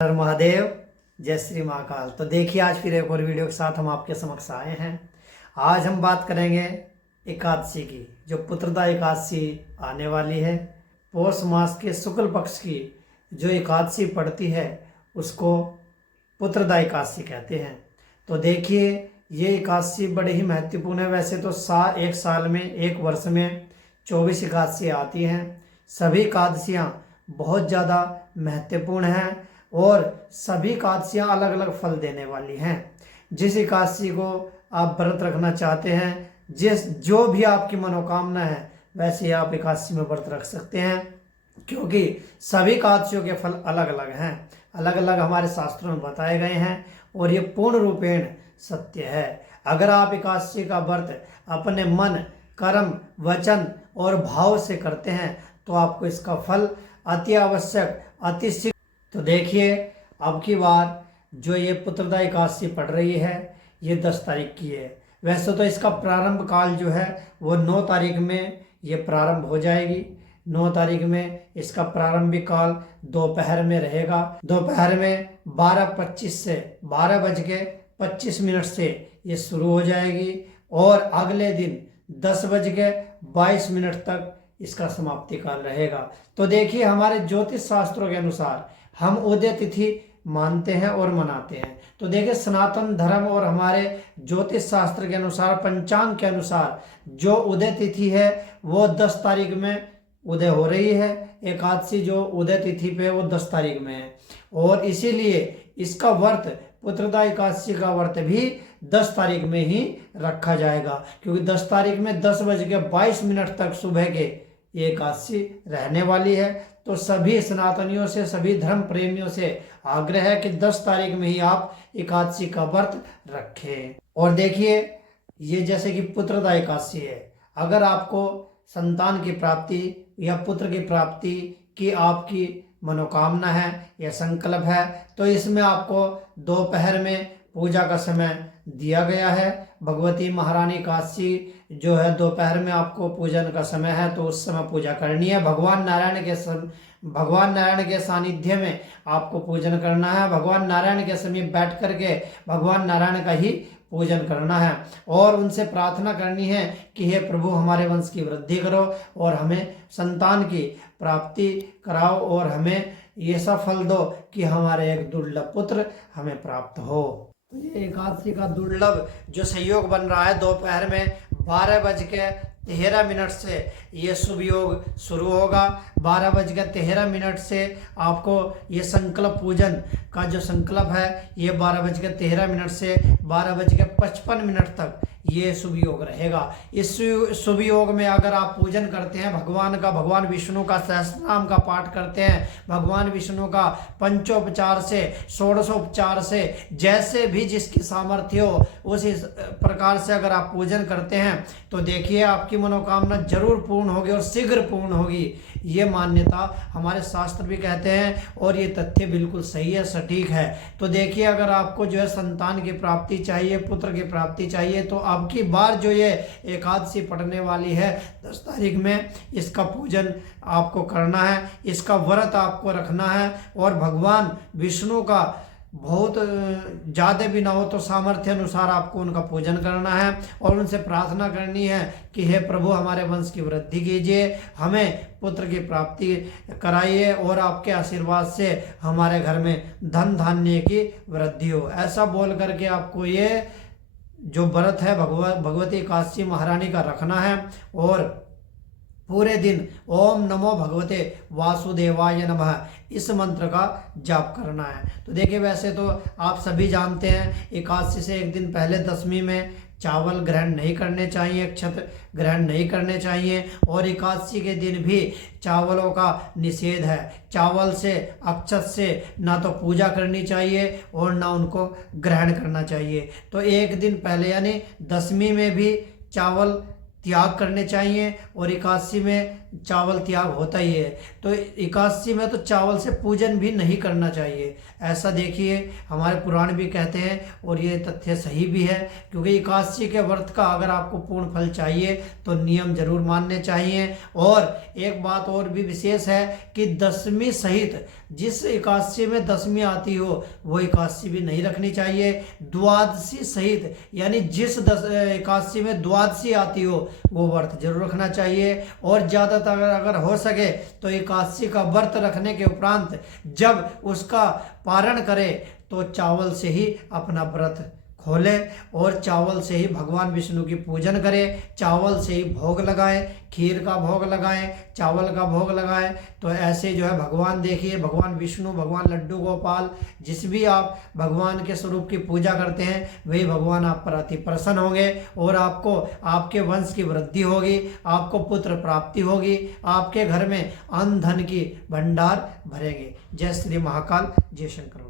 हर महादेव। जय श्री महाकाल। तो देखिए आज फिर एक और वीडियो के साथ हम आपके समक्ष आए हैं। आज हम बात करेंगे एकादशी की, जो पुत्रदा एकादशी आने वाली है। पौष मास के शुक्ल पक्ष की जो एकादशी पड़ती है उसको पुत्रदा एकादशी कहते हैं। तो देखिए ये एकादशी बड़े ही महत्वपूर्ण है। वैसे तो एक साल में, एक वर्ष में 24 एकादशी आती हैं। सभी एकादशियाँ बहुत ज़्यादा महत्वपूर्ण हैं और सभी एकादशियाँ अलग अलग फल देने वाली हैं। जिस एकादशी को आप व्रत रखना चाहते हैं, जो भी आपकी मनोकामना है, वैसे आप एकादशी में व्रत रख सकते हैं, क्योंकि सभी एकादशियों के फल अलग अलग हैं, अलग अलग हमारे शास्त्रों में बताए गए हैं और ये पूर्ण रूपेण सत्य है। अगर आप एकादशी का व्रत अपने मन, कर्म, वचन और भाव से करते हैं तो आपको इसका फल अति आवश्यक, अति शीघ्र। तो देखिए अब की बार जो ये पुत्रदा एकादशी पड़ रही है ये 10 तारीख की है। वैसे तो इसका प्रारंभ काल जो है वो 9 तारीख में ये प्रारंभ हो जाएगी। 9 तारीख में इसका प्रारंभिक काल दोपहर में रहेगा। दोपहर में 12:25 से 12:25 से ये शुरू हो जाएगी और अगले दिन 10:22 तक इसका समाप्ति काल रहेगा। तो देखिए हमारे ज्योतिष शास्त्रों के अनुसार हम उदय तिथि मानते हैं और मनाते हैं। तो देखिए सनातन धर्म और हमारे ज्योतिष शास्त्र के अनुसार, पंचांग के अनुसार जो उदय तिथि है वो 10 तारीख में उदय हो रही है। एकादशी जो उदय तिथि पे वो 10 तारीख में है और इसीलिए इसका व्रत, पुत्रदा एकादशी का व्रत भी 10 तारीख में ही रखा जाएगा, क्योंकि 10 तारीख में 10:22 तक सुबह के ये एकादशी रहने वाली है। तो सभी सनातनियों से, सभी धर्म प्रेमियों से आग्रह है कि 10 तारीख में ही आप एकादशी का व्रत रखें। और देखिए ये जैसे कि पुत्रदा एकादशी है, अगर आपको संतान की प्राप्ति या पुत्र की प्राप्ति की आपकी मनोकामना है या संकल्प है तो इसमें आपको दोपहर में पूजा का समय दिया गया है। भगवती महारानी एकादशी जो है दोपहर में आपको पूजन का समय है, तो उस समय पूजा करनी है। भगवान नारायण के सानिध्य में आपको पूजन करना है। भगवान नारायण के समीप बैठ करके भगवान नारायण का ही पूजन करना है और उनसे प्रार्थना करनी है कि हे प्रभु हमारे वंश की वृद्धि करो और हमें संतान की प्राप्ति कराओ और हमें ऐसा फल दो कि हमारे एक दुर्लभ पुत्र हमें प्राप्त हो। तो ये एकादशी का दुर्लभ जो संयोग बन रहा है, दोपहर में 12:13 से ये शुभ योग शुरू होगा। 12:13 से आपको ये संकल्प पूजन का जो संकल्प है ये 12:13 से 12:55 तक ये शुभ योग रहेगा। इस शुभ योग में अगर आप पूजन करते हैं भगवान विष्णु का सहस्त्रनाम का पाठ करते हैं, भगवान विष्णु का पंचोपचार से, षोडशोपचार से, जैसे भी जिसकी सामर्थ्य हो उसी प्रकार से अगर आप पूजन करते हैं तो देखिए आपकी मनोकामना जरूर पूर्ण होगी और शीघ्र पूर्ण होगी। ये मान्यता हमारे शास्त्र भी कहते हैं और ये तथ्य बिल्कुल सही है, सटीक है। तो देखिए अगर आपको जो है संतान की प्राप्ति चाहिए, पुत्र की प्राप्ति चाहिए, तो अब की बार जो ये एकादशी पड़ने वाली है 10 तारीख में, इसका पूजन आपको करना है, इसका व्रत आपको रखना है और भगवान विष्णु का बहुत ज़्यादा भी ना हो तो सामर्थ्य अनुसार आपको उनका पूजन करना है और उनसे प्रार्थना करनी है कि हे प्रभु हमारे वंश की वृद्धि कीजिए, हमें पुत्र की प्राप्ति कराइए और आपके आशीर्वाद से हमारे घर में धन धान्य की वृद्धि हो। ऐसा बोल करके आपको ये जो व्रत है भगवती एकादशी महारानी का रखना है और पूरे दिन ओम नमो भगवते वासुदेवाय नमः इस मंत्र का जाप करना है। तो देखिए वैसे तो आप सभी जानते हैं एकादशी से एक दिन पहले दशमी में चावल ग्रहण नहीं करने चाहिए, अक्षत ग्रहण नहीं करने चाहिए और एकादशी के दिन भी चावलों का निषेध है। चावल से, अक्षत से ना तो पूजा करनी चाहिए और ना उनको ग्रहण करना चाहिए। तो एक दिन पहले यानी दशमी में भी चावल त्याग करने चाहिए और एकादशी में चावल त्याग होता ही है। तो एकादशी में तो चावल से पूजन भी नहीं करना चाहिए, ऐसा देखिए हमारे पुराण भी कहते हैं और ये तथ्य सही भी है। क्योंकि एकादशी के व्रत का अगर आपको पूर्ण फल चाहिए तो नियम जरूर मानने चाहिए। और एक बात और भी विशेष है कि दशमी सहित जिस एकादशी में दशमी आती हो वो एकादशी भी नहीं रखनी चाहिए। द्वादशी सहित यानी जिस एकादशी में द्वादशी आती हो वो व्रत जरूर रखना चाहिए। और ज़्यादातर अगर हो सके तो एकादशी का व्रत रखने के उपरांत जब उसका पारण करें तो चावल से ही अपना व्रत खोलें और चावल से ही भगवान विष्णु की पूजन करें, चावल से ही भोग लगाएं, खीर का भोग लगाएं, चावल का भोग लगाएं। तो ऐसे जो है भगवान देखिए, भगवान विष्णु, भगवान लड्डू गोपाल, जिस भी आप भगवान के स्वरूप की पूजा करते हैं वही भगवान आप पर अति प्रसन्न होंगे और आपको आपके वंश की वृद्धि होगी, आपको पुत्र प्राप्ति होगी, आपके घर में अन्न धन की भंडार भरेंगे। जय श्री महाकाल, जय शंकर।